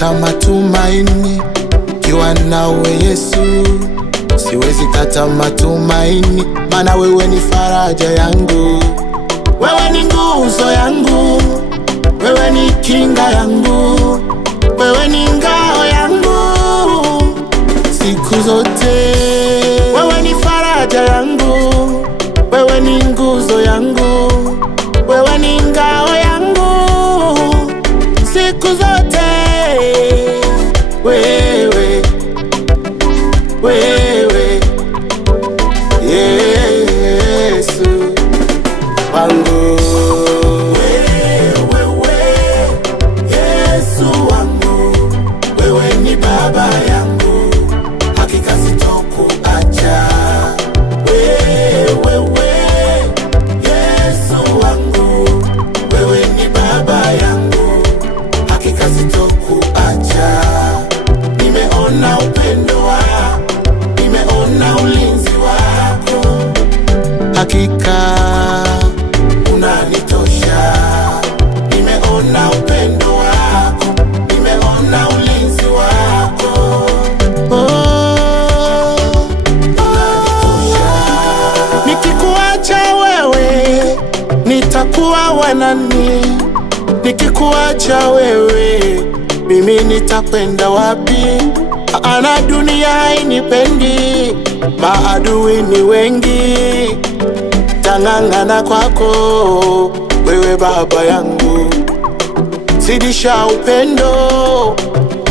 kata matumaini, kiwa nawe Yesu siwezi kata matumaini, maana wewe ni faraja yangu, wewe ni nguzo yangu, wewe ni kinga yangu, wewe ni ngao yangu siku zote. Wewe ni faraja yangu, wewe ni nguzo yangu, wewe ni ngao yangu siku zote. Wewe, wewe, Yesu wangu. Wewe, Yesu wangu, wewe ni baba yangu, hakika sitokuacha. Wewe, Yesu wangu, wewe ni baba yangu, hakika sitokuacha. Nimeona upendo wako, nimeona ulinzi wako, hakika unanitosha. Nimeona upendo wako, nimeona ulinzi wako, unanitosha. Nikikuacha wewe nitakuwa wanani? Nikikuacha wewe mimi nitakwenda wapi? Ana dunia hainipendi, maadui ni wengi, tangangana kwako wewe baba yangu. Zidisha upendo,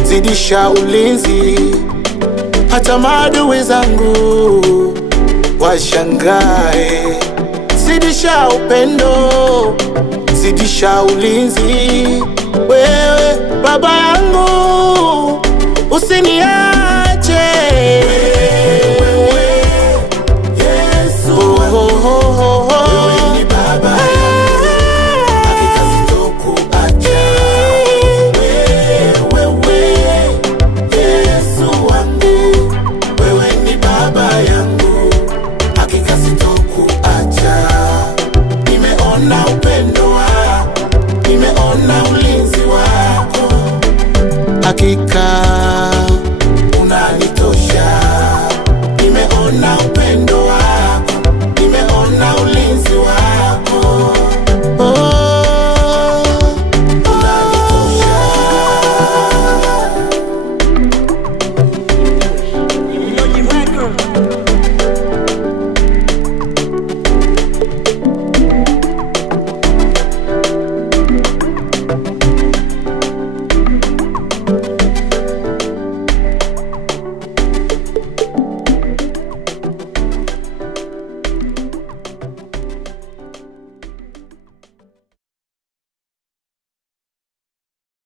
zidisha ulinzi, hata maadui zangu washangae. Zidisha upendo, zidisha ulinzi, wewe baba yangu usiniache.